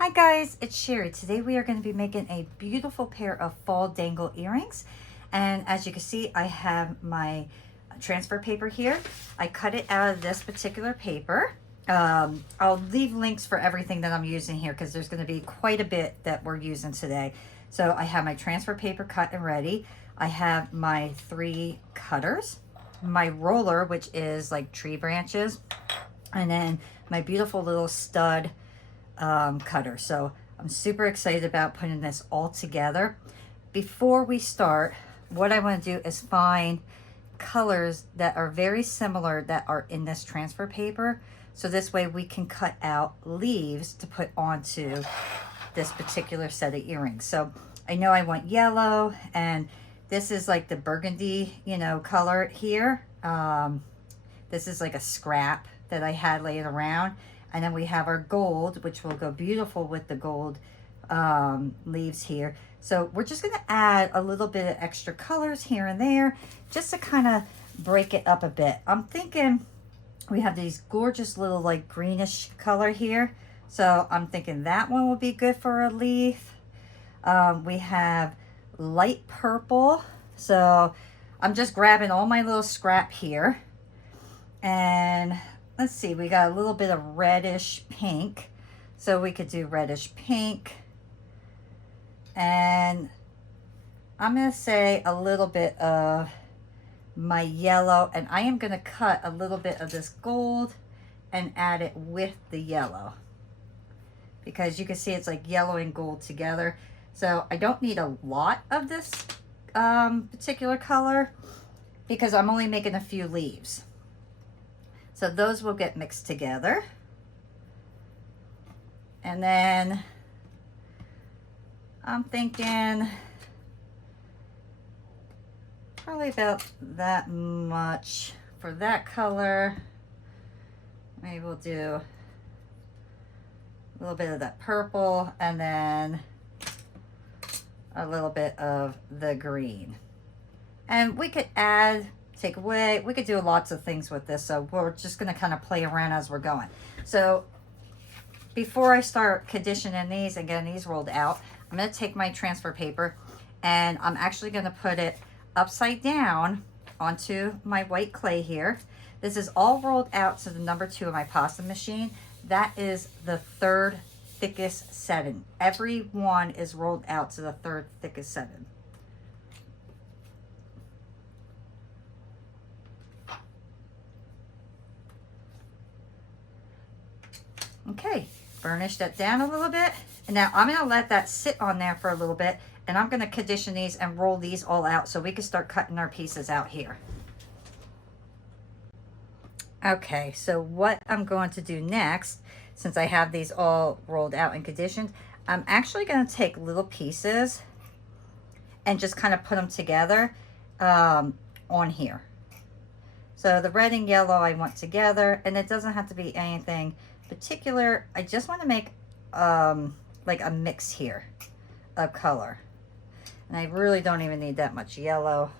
Hi guys, it's Sherry. Today we are going to be making a beautiful pair of fall dangle earrings. And as you can see, I have my transfer paper here. I cut it out of this particular paper. I'll leave links for everything that I'm using here because there's going to be quite a bit that we're using today. So I have my transfer paper cut and ready. I have my 3 cutters, my roller, which is like tree branches, and then my beautiful little stud cutter. So I'm super excited about putting this all together. Before we start, what I want to do is find colors that are very similar that are in this transfer paper. So this way we can cut out leaves to put onto this particular set of earrings. So I know I want yellow, and this is like the burgundy, color here. This is like a scrap that I had laying around. And then we have our gold, which will go beautiful with the gold leaves here. So we're just going to add a little bit of extra colors here and there just to kind of break it up a bit. I'm thinking we have these gorgeous little like greenish color here. So I'm thinking that one would be good for a leaf. We have light purple. So I'm just grabbing all my little scrap here. And let's see, we got a little bit of reddish pink. So we could do reddish pink. And I'm going to say a little bit of my yellow. And I am going to cut a little bit of this gold and add it with the yellow. Because you can see it's like yellow and gold together. So I don't need a lot of this particular color because I'm only making a few leaves. So those will get mixed together. And then I'm thinking probably about that much for that color. Maybe we'll do a little bit of that purple and then a little bit of the green. And we could add, take away, we could do lots of things with this, so we're just going to kind of play around as we're going. So before I start conditioning these and getting these rolled out, I'm going to take my transfer paper and I'm actually going to put it upside down onto my white clay here. This is all rolled out to the number 2 of my pasta machine. That is the 3rd thickest setting. Every one is rolled out to the 3rd thickest setting. Okay, burnish that down a little bit. And now I'm going to let that sit on there for a little bit. And I'm going to condition these and roll these all out so we can start cutting our pieces out here. Okay, so what I'm going to do next, since I have these all rolled out and conditioned, I'm actually going to take little pieces and just kind of put them together on here. So the red and yellow I want together, and it doesn't have to be anything particular. I just want to make like a mix here of color, and I really don't even need that much yellow.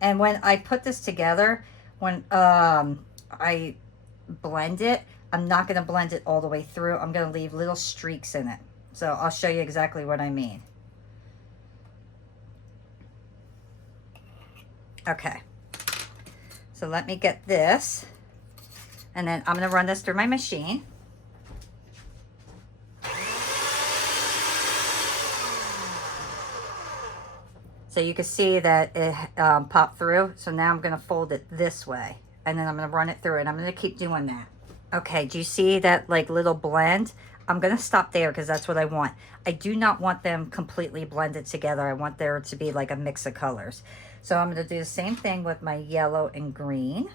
And when I put this together, when I blend it, I'm not going to blend it all the way through. I'm going to leave little streaks in it. So I'll show you exactly what I mean. Okay. So let me get this. And then I'm going to run this through my machine. So you can see that it popped through. So now I'm going to fold it this way. And then I'm going to run it through. And I'm going to keep doing that. Okay, do you see that like little blend? I'm going to stop there because that's what I want. I do not want them completely blended together. I want there to be like a mix of colors. So I'm going to do the same thing with my yellow and green.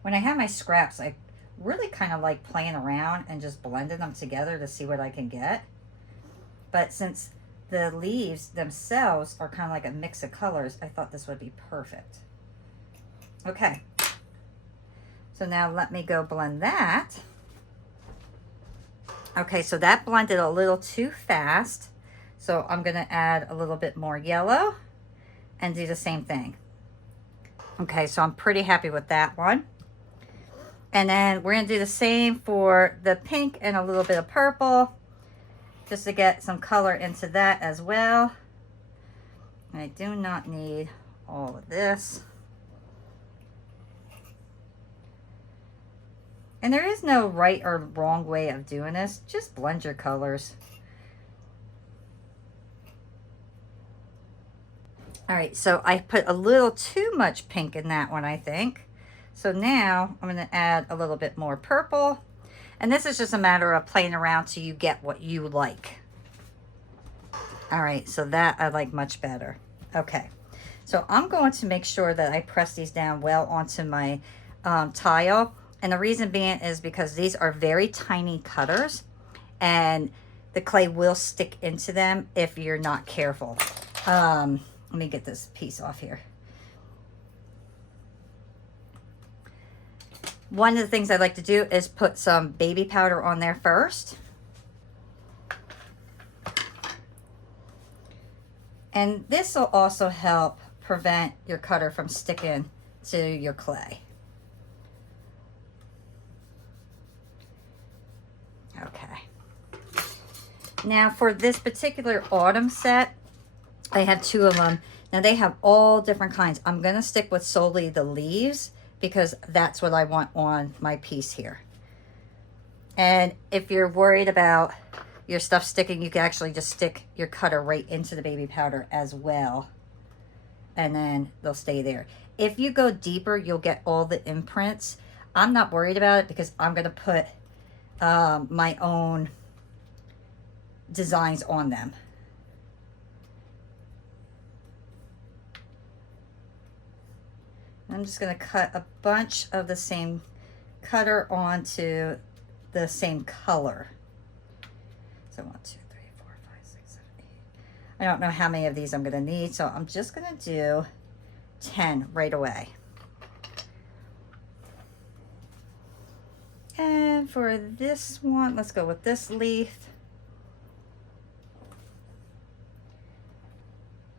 When I have my scraps, I really kind of like playing around and just blending them together to see what I can get. But since the leaves themselves are kind of like a mix of colors, I thought this would be perfect. Okay. So now let me go blend that. Okay, so that blended a little too fast. So I'm gonna add a little bit more yellow and do the same thing. Okay, so I'm pretty happy with that one. And then we're gonna do the same for the pink and a little bit of purple, just to get some color into that as well. I do not need all of this. And there is no right or wrong way of doing this. Just blend your colors. All right, so I put a little too much pink in that one, I think. So now I'm gonna add a little bit more purple. And this is just a matter of playing around till you get what you like. All right, so that I like much better. Okay, so I'm going to make sure that I press these down well onto my tile. And the reason being is because these are very tiny cutters and the clay will stick into them if you're not careful. Let me get this piece off here. One of the things I like to do is put some baby powder on there first. And this will also help prevent your cutter from sticking to your clay. Okay. Now for this particular autumn set, I have two of them. Now they have all different kinds. I'm gonna stick with solely the leaves because that's what I want on my piece here. And if you're worried about your stuff sticking, you can actually just stick your cutter right into the baby powder as well. And then they'll stay there. If you go deeper, you'll get all the imprints. I'm not worried about it because I'm gonna put my own designs on them. I'm just going to cut a bunch of the same cutter onto the same color. So 1, 2, 3, 4, 5, 6, 7, 8. I don't know how many of these I'm going to need, so I'm just going to do 10 right away. And for this one, let's go with this leaf.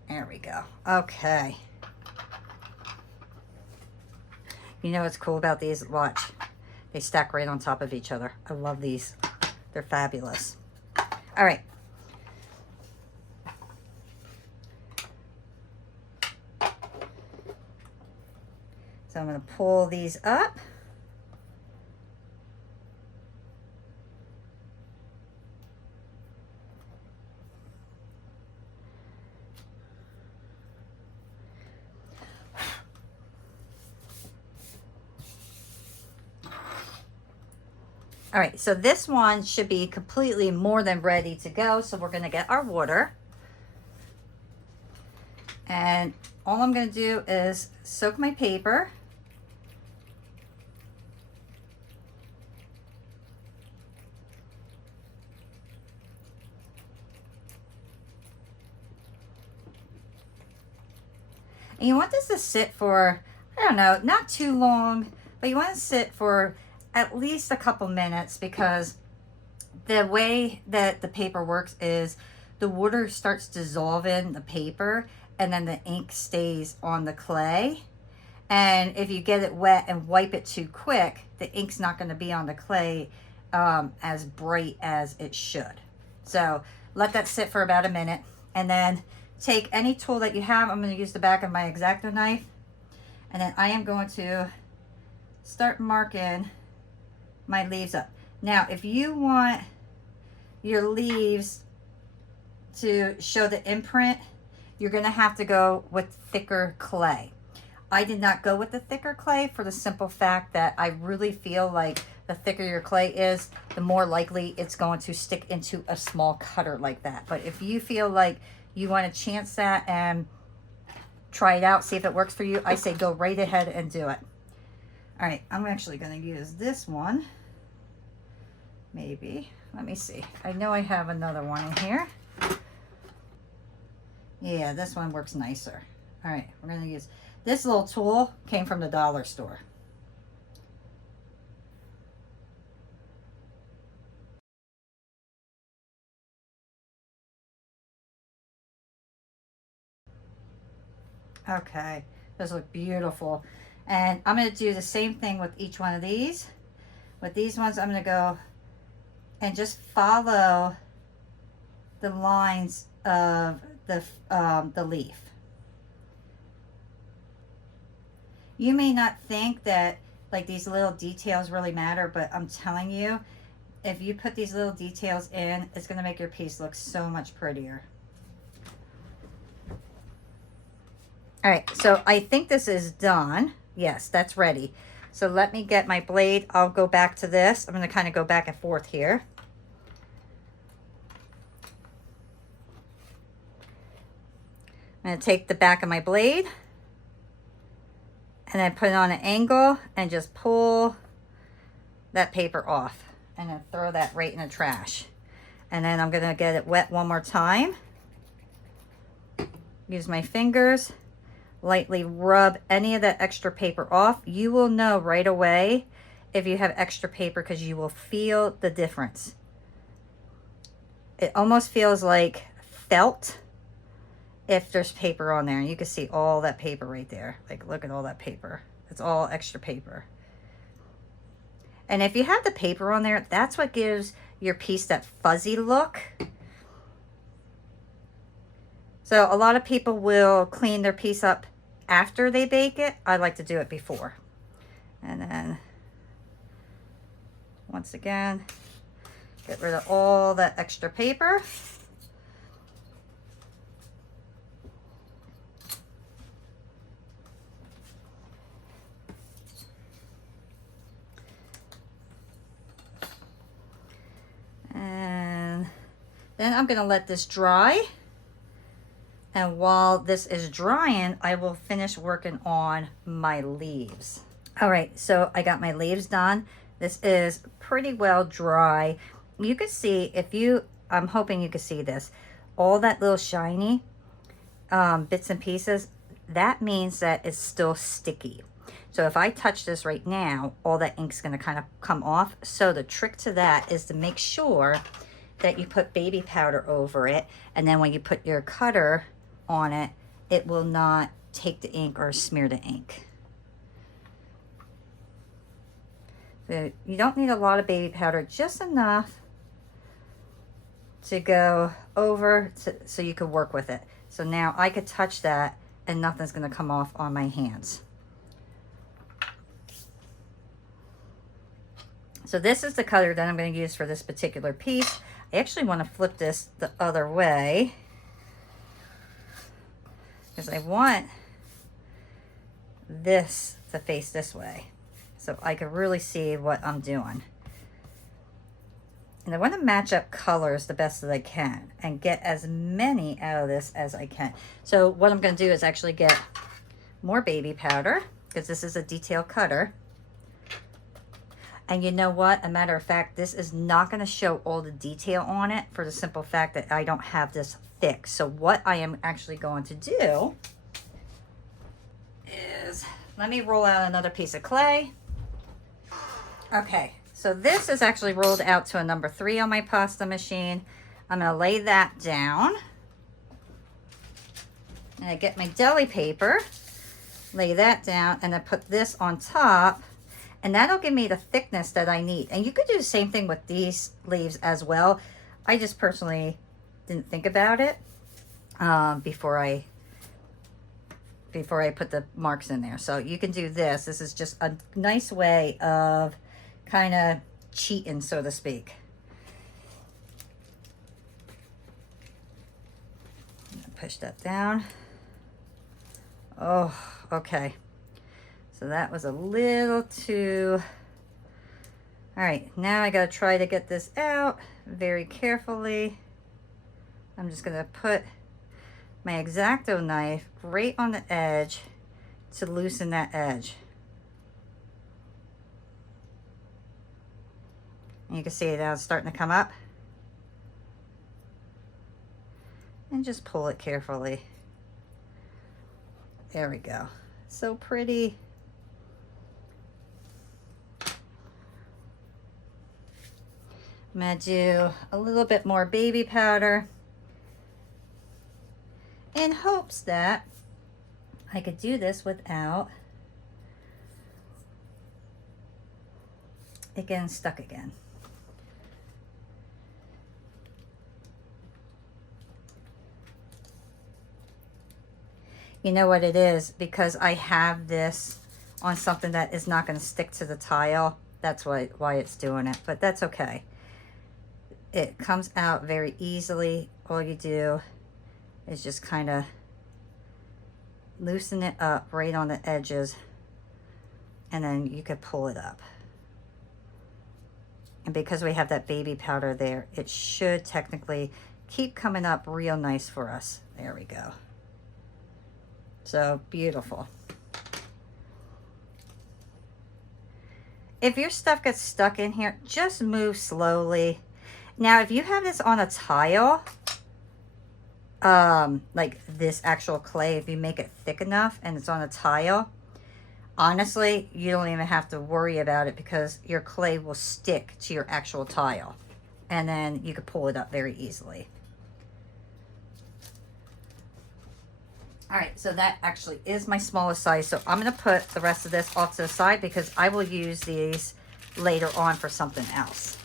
There we go. Okay. You know what's cool about these? Watch. They stack right on top of each other. I love these. They're fabulous. All right. So I'm going to pull these up. All right, so this one should be completely more than ready to go. So we're gonna get our water. And all I'm gonna do is soak my paper. And you want this to sit for, I don't know, not too long, but you want to sit for at least a couple minutes because the way that the paper works is the water starts dissolving the paper and then the ink stays on the clay. And if you get it wet and wipe it too quick, the ink's not going to be on the clay as bright as it should. So let that sit for about a minute and then take any tool that you have. I'm going to use the back of my X-Acto knife and then I am going to start marking my leaves up. Now, if you want your leaves to show the imprint, you're going to have to go with thicker clay. I did not go with the thicker clay for the simple fact that I really feel like the thicker your clay is, the more likely it's going to stick into a small cutter like that. But if you feel like you want to chance that and try it out, see if it works for you, I say go right ahead and do it. All right, I'm actually going to use this one. Maybe. Let me see. I know I have another one in here. Yeah, this one works nicer. All right, we're going to use this little tool. Came from the dollar store. Okay, those look beautiful. And I'm going to do the same thing with each one of these. With these ones, I'm going to go and just follow the lines of the leaf. You may not think that like these little details really matter, but I'm telling you, if you put these little details in, it's going to make your piece look so much prettier. All right, so I think this is done. Yes, that's ready. So let me get my blade. I'll go back to this. I'm going to kind of go back and forth here. I'm going to take the back of my blade and then put it on an angle and just pull that paper off and then throw that right in the trash. And then I'm going to get it wet one more time. Use my fingers, lightly rub any of that extra paper off. You will know right away if you have extra paper because you will feel the difference. It almost feels like felt if there's paper on there. And you can see all that paper right there. Like, look at all that paper. It's all extra paper. And if you have the paper on there, that's what gives your piece that fuzzy look. So a lot of people will clean their piece up after they bake it. I like to do it before. And then, once again, get rid of all that extra paper. And then I'm going to let this dry. And while this is drying, I will finish working on my leaves. All right, so I got my leaves done. This is pretty well dry. You can see, I'm hoping you can see this, all that little shiny bits and pieces, that means that it's still sticky. So if I touch this right now, all that ink's gonna kind of come off. So the trick to that is to make sure that you put baby powder over it. And then when you put your cutter on it, it will not take the ink or smear the ink. So you don't need a lot of baby powder, just enough to go over so you can work with it. So now I could touch that and nothing's gonna come off on my hands. So this is the cutter that I'm going to use for this particular piece. I actually want to flip this the other way because I want this to face this way so I can really see what I'm doing. And I want to match up colors the best that I can and get as many out of this as I can. So what I'm going to do is actually get more baby powder because this is a detail cutter. And you know what? A matter of fact, this is not going to show all the detail on it for the simple fact that I don't have this thick. So what I am actually going to do is, let me roll out another piece of clay. Okay, so this is actually rolled out to a number 3 on my pasta machine. I'm going to lay that down. And I get my deli paper, lay that down, and I put this on top. And that'll give me the thickness that I need. And you could do the same thing with these leaves as well. I just personally didn't think about it before I put the marks in there. So you can do this. This is just a nice way of kind of cheating, so to speak. Push that down. Oh, okay. So that was a little too... All right, now I gotta try to get this out very carefully. I'm just gonna put my X-Acto knife right on the edge to loosen that edge. And you can see it now it's starting to come up. And just pull it carefully. There we go. So pretty. I'm going to do a little bit more baby powder in hopes that I could do this without it getting stuck again. You know what it is? Because I have this on something that is not going to stick to the tile. That's why it's doing it, but that's okay. It comes out very easily. All you do is just kind of loosen it up right on the edges, and then you could pull it up. And because we have that baby powder there, it should technically keep coming up real nice for us. There we go. So beautiful. If your stuff gets stuck in here, just move slowly. Now, if you have this on a tile, like this actual clay, if you make it thick enough and it's on a tile, honestly, you don't even have to worry about it because your clay will stick to your actual tile. And then you can pull it up very easily. All right, so that actually is my smallest size. So I'm gonna put the rest of this off to the side because I will use these later on for something else.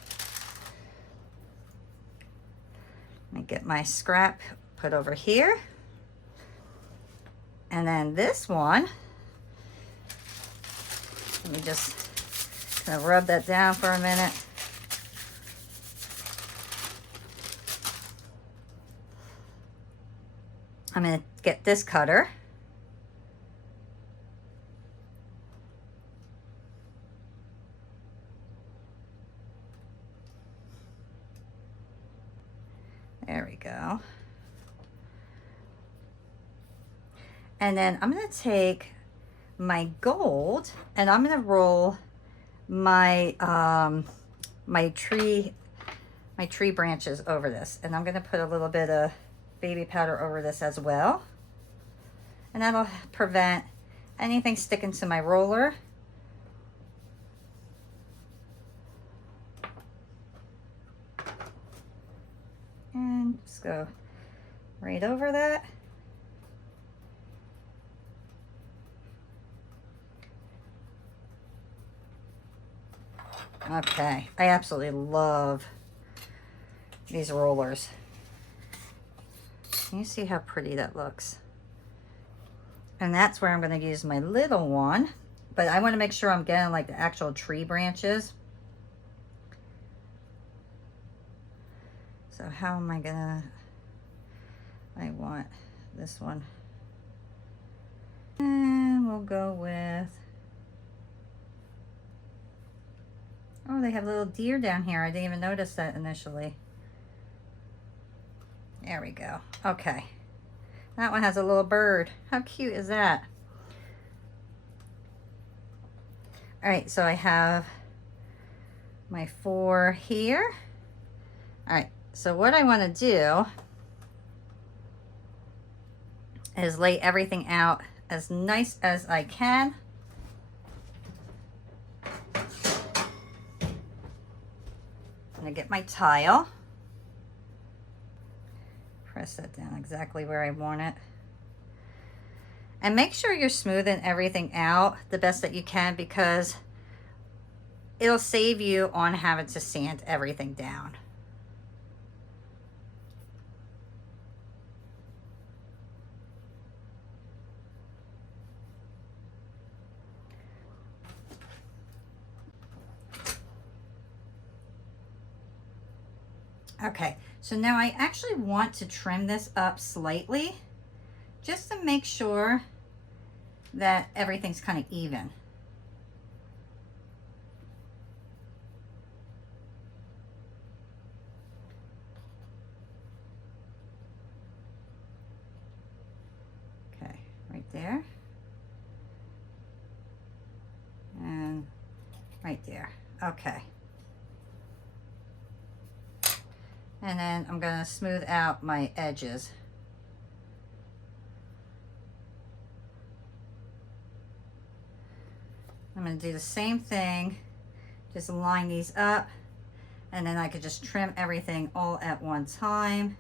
Let me get my scrap put over here. And then this one, let me just kind of rub that down for a minute. I'm going to get this cutter. There we go. And then I'm going to take my gold and I'm going to roll my my tree branches over this, and I'm going to put a little bit of baby powder over this as well, and that'll prevent anything sticking to my roller. And just go right over that. Okay, I absolutely love these rollers. Can you see how pretty that looks? And that's where I'm going to use my little one, but I want to make sure I'm getting like the actual tree branches. So how am I gonna, I want this one. And we'll go with, oh, they have little deer down here. I didn't even notice that initially. There we go. Okay. That one has a little bird. How cute is that? All right, so I have my 4 here. All right, so what I want to do is lay everything out as nice as I can. I'm gonna get my tile. Press that down exactly where I want it. And make sure you're smoothing everything out the best that you can, because it'll save you on having to sand everything down. Okay, so now I actually want to trim this up slightly just to make sure that everything's kind of even. Okay, right there. And right there. Okay. And then I'm going to smooth out my edges. I'm going to do the same thing, just line these up, and then I could just trim everything all at one time.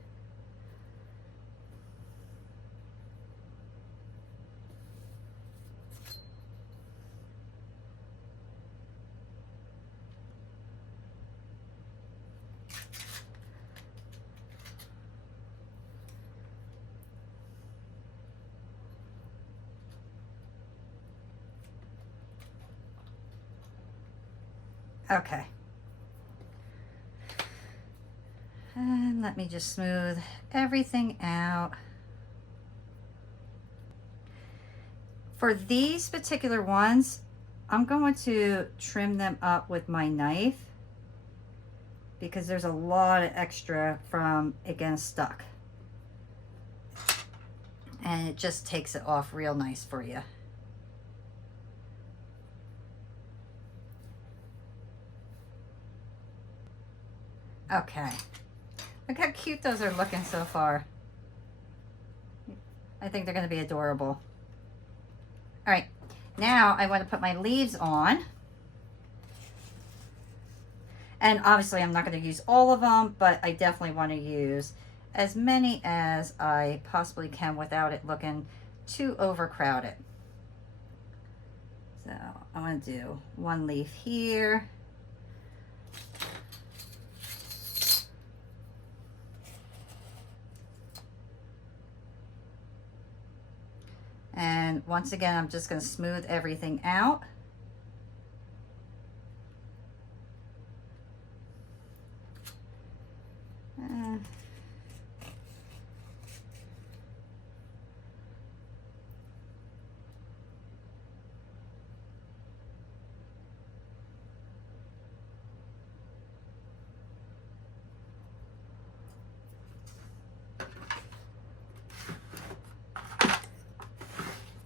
Okay. And let me just smooth everything out. For these particular ones, I'm going to trim them up with my knife because there's a lot of extra from it getting stuck. And it just takes it off real nice for you. Okay. Look how cute those are looking so far. I think they're going to be adorable. All right, now I want to put my leaves on. And obviously I'm not going to use all of them, but I definitely want to use as many as I possibly can without it looking too overcrowded. So I'm going to do one leaf here. And once again, I'm just going to smooth everything out.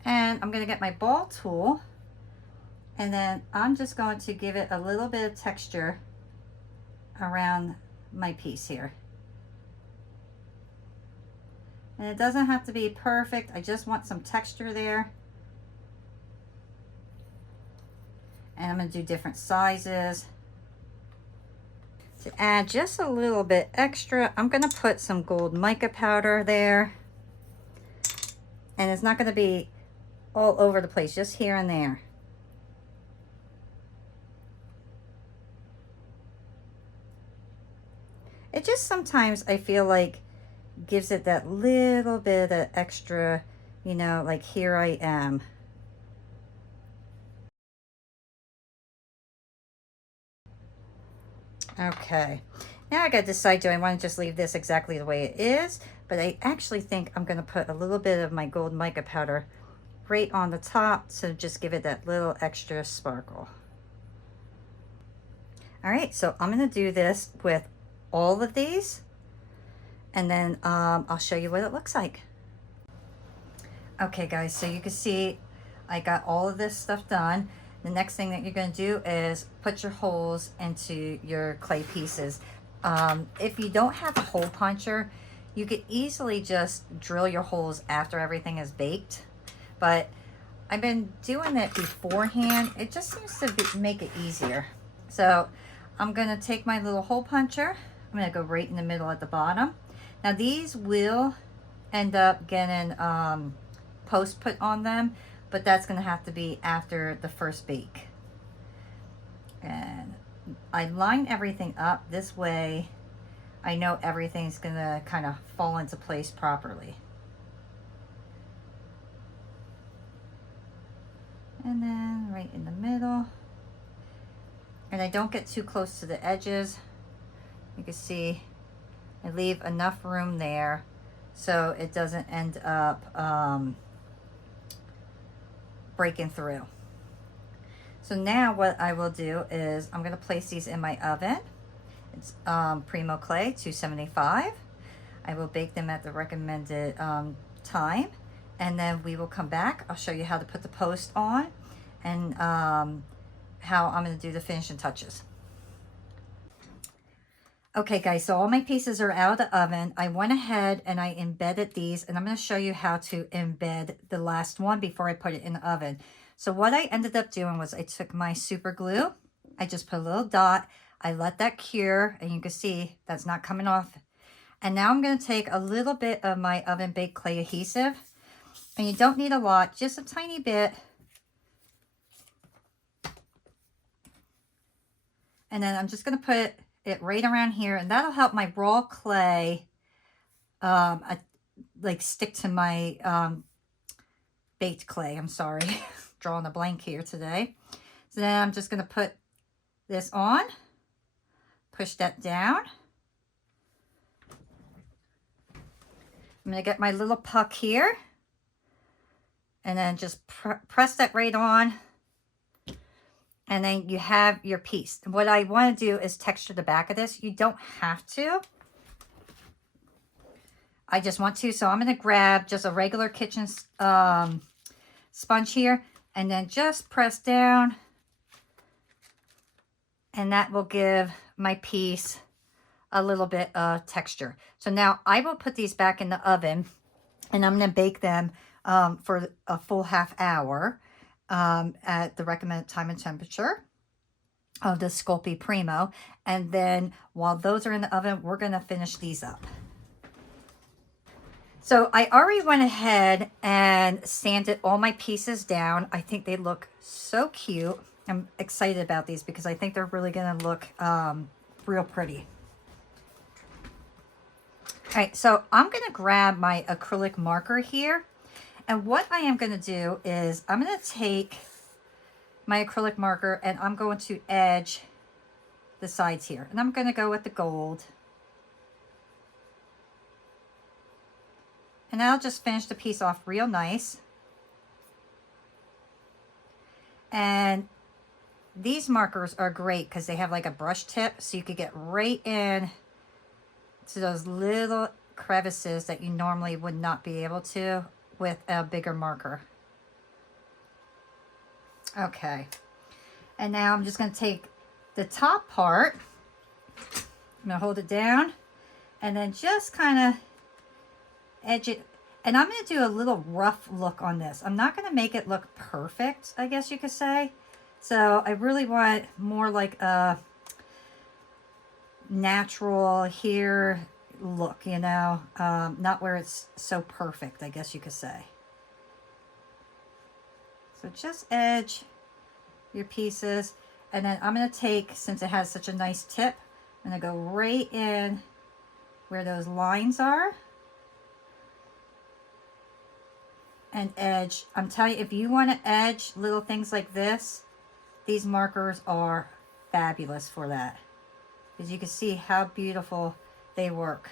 And I'm going to get my ball tool, and then I'm just going to give it a little bit of texture around my piece here. And it doesn't have to be perfect. I just want some texture there. And I'm going to do different sizes. To add just a little bit extra, I'm going to put some gold mica powder there. And it's not going to be all over the place, just here and there. It just sometimes, I feel like, gives it that little bit of extra, you know, like here I am. Okay, now I gotta decide, do I want to just leave this exactly the way it is? But I actually think I'm gonna put a little bit of my gold mica powder right on the top to just give it that little extra sparkle. All right, so I'm gonna do this with all of these, and then I'll show you what it looks like. Okay guys, so you can see I got all of this stuff done. The next thing that you're going to do is put your holes into your clay pieces. If you don't have a hole puncher, you could easily just drill your holes after everything is baked. But I've been doing it beforehand. It just seems to make it easier. So I'm going to take my little hole puncher. I'm going to go right in the middle at the bottom. Now these will end up getting post put on them, but that's going to have to be after the first bake. And I line everything up this way. I know everything's going to kind of fall into place properly. And then right in the middle. And I don't get too close to the edges. You can see I leave enough room there so it doesn't end up breaking through. So now what I will do is I'm going to place these in my oven. It's Primo Clay 275. I will bake them at the recommended time, and then we will come back. I'll show you how to put the post on and how I'm going to do the finishing touches. Okay guys, so all my pieces are out of the oven. I went ahead and I embedded these, and I'm going to show you how to embed the last one before I put it in the oven. So what I ended up doing was I took my super glue, I just put a little dot, I let that cure, and you can see that's not coming off. And now I'm going to take a little bit of my oven baked clay adhesive, and you don't need a lot, just a tiny bit. And then I'm just going to put it right around here, and that'll help my raw clay like stick to my baked clay. I'm sorry, drawing a blank here today. So then I'm just going to put this on, push that down. I'm going to get my little puck here and then just press that right on. And then you have your piece. And what I want to do is texture the back of this. You don't have to. I just want to. So I'm going to grab just a regular kitchen sponge here and then just press down. And that will give my piece a little bit of texture. So now I will put these back in the oven and I'm going to bake them for a full half hour at the recommended time and temperature of the Sculpey Primo. And then while those are in the oven, we're going to finish these up. So I already went ahead and sanded all my pieces down. I think they look so cute. I'm excited about these because I think they're really going to look real pretty. All right, so I'm going to grab my acrylic marker here. And what I am going to do is I'm going to take my acrylic marker and I'm going to edge the sides here. And I'm going to go with the gold. And I'll just finish the piece off real nice. And these markers are great because they have like a brush tip, so you could get right in to those little crevices that you normally would not be able to with a bigger marker. Okay. And now I'm just going to take the top part. I'm going to hold it down and then just kind of edge it. And I'm going to do a little rough look on this. I'm not going to make it look perfect, I guess you could say. So I really want more like a natural here look, you know, not where it's so perfect, I guess you could say. So just edge your pieces. And then I'm going to take, since it has such a nice tip, I'm going to go right in where those lines are. And edge. I'm telling you, if you want to edge little things like this, these markers are fabulous for that. Because you can see how beautiful they work.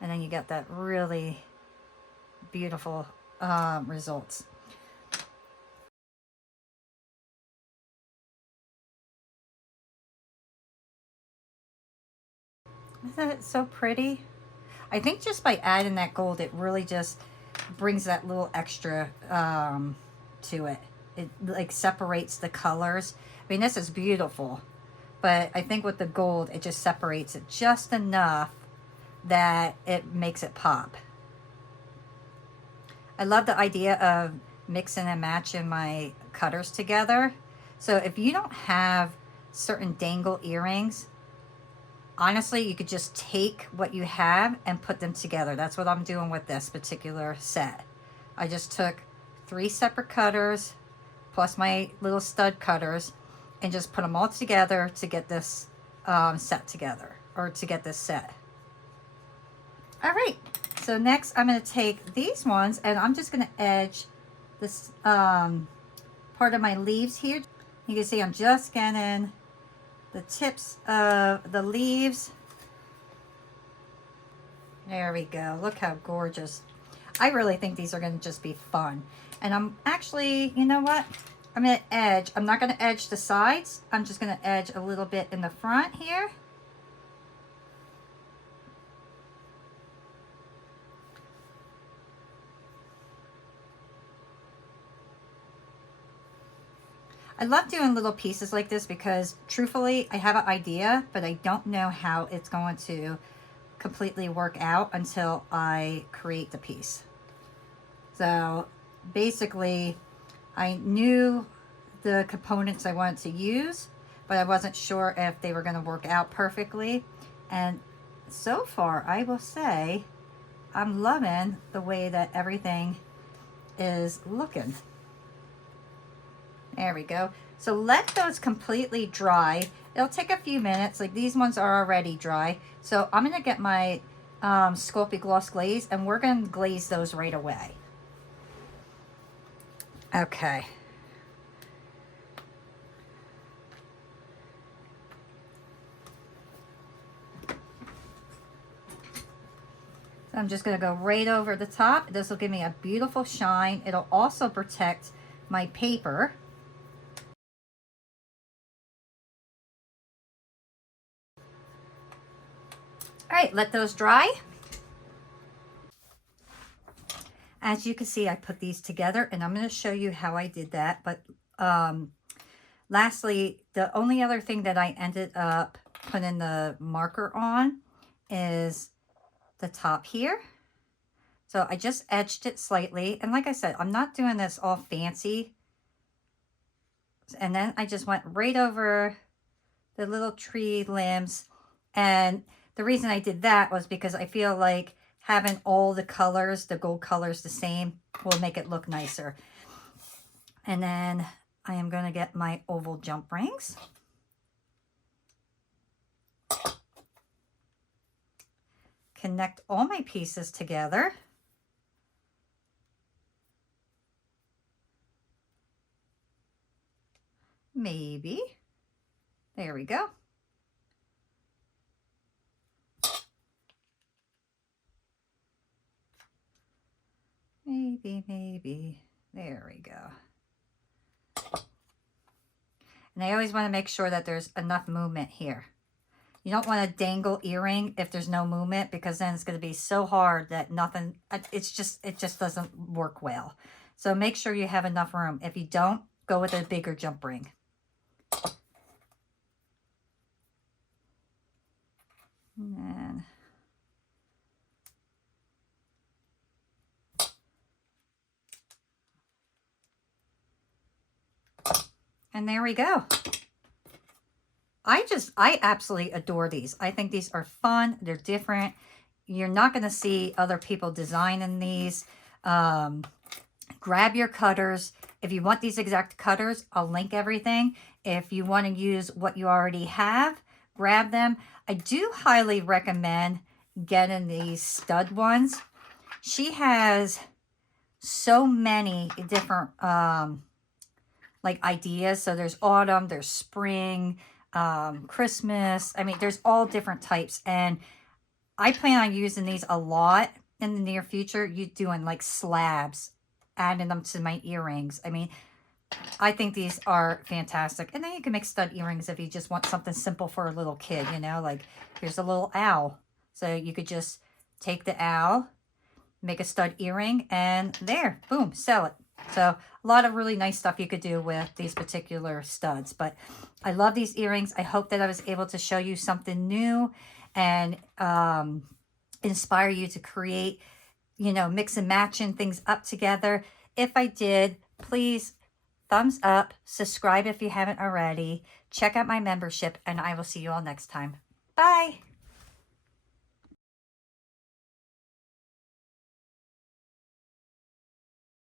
And then you get that really beautiful results. Isn't that so pretty? I think just by adding that gold, it really just brings that little extra to it. It like separates the colors. I mean, this is beautiful, but I think with the gold, it just separates it just enough that it makes it pop. I love the idea of mixing and matching my cutters together. So if you don't have certain dangle earrings, honestly, you could just take what you have and put them together. That's what I'm doing with this particular set. I just took 3 separate cutters plus my little stud cutters and just put them all together to get this set together, or to get this set. All right, so next I'm going to take these ones and I'm just going to edge this part of my leaves here. You can see I'm just getting the tips of the leaves. There we go. Look how gorgeous. I really think these are going to just be fun. And I'm actually, you know what? I'm going to edge. I'm not going to edge the sides. I'm just going to edge a little bit in the front here. I love doing little pieces like this because truthfully, I have an idea, but I don't know how it's going to completely work out until I create the piece. So basically, I knew the components I wanted to use, but I wasn't sure if they were going to work out perfectly. And so far, I will say, I'm loving the way that everything is looking. There we go. So let those completely dry. It'll take a few minutes. Like these ones are already dry. So I'm going to get my Sculpey Gloss Glaze and we're going to glaze those right away. Okay. I'm just going to go right over the top. This will give me a beautiful shine. It'll also protect my paper. All right, let those dry. As you can see, I put these together, and I'm going to show you how I did that. But lastly, the only other thing that I ended up putting the marker on is the top here. So I just edged it slightly. And like I said, I'm not doing this all fancy. And then I just went right over the little tree limbs. And the reason I did that was because I feel like having all the colors, the gold colors the same, will make it look nicer. And then I am going to get my oval jump rings. Connect all my pieces together. Maybe. There we go. Maybe. There we go. And I always want to make sure that there's enough movement here. You don't want a dangle earring if there's no movement, because then it's going to be so hard that nothing, it just doesn't work well. So make sure you have enough room. If you don't, go with a bigger jump ring. And there we go. I absolutely adore these. I think these are fun. They're different. You're not going to see other people designing these. Grab your cutters. If you want these exact cutters, I'll link everything. If you want to use what you already have, grab them. I do highly recommend getting these stud ones. She has so many different like ideas. So there's autumn, there's spring, Christmas. I mean, there's all different types, and I plan on using these a lot in the near future. You doing like slabs, adding them to my earrings. I mean, I think these are fantastic. And then you can make stud earrings if you just want something simple for a little kid, you know, like here's a little owl. So you could just take the owl, make a stud earring, and there, boom, sell it. So a lot of really nice stuff you could do with these particular studs. But I love these earrings. I hope that I was able to show you something new and inspire you to create, you know, mix and matching things up together. If I did, please thumbs up, subscribe if you haven't already, check out my membership, and I will see you all next time. Bye.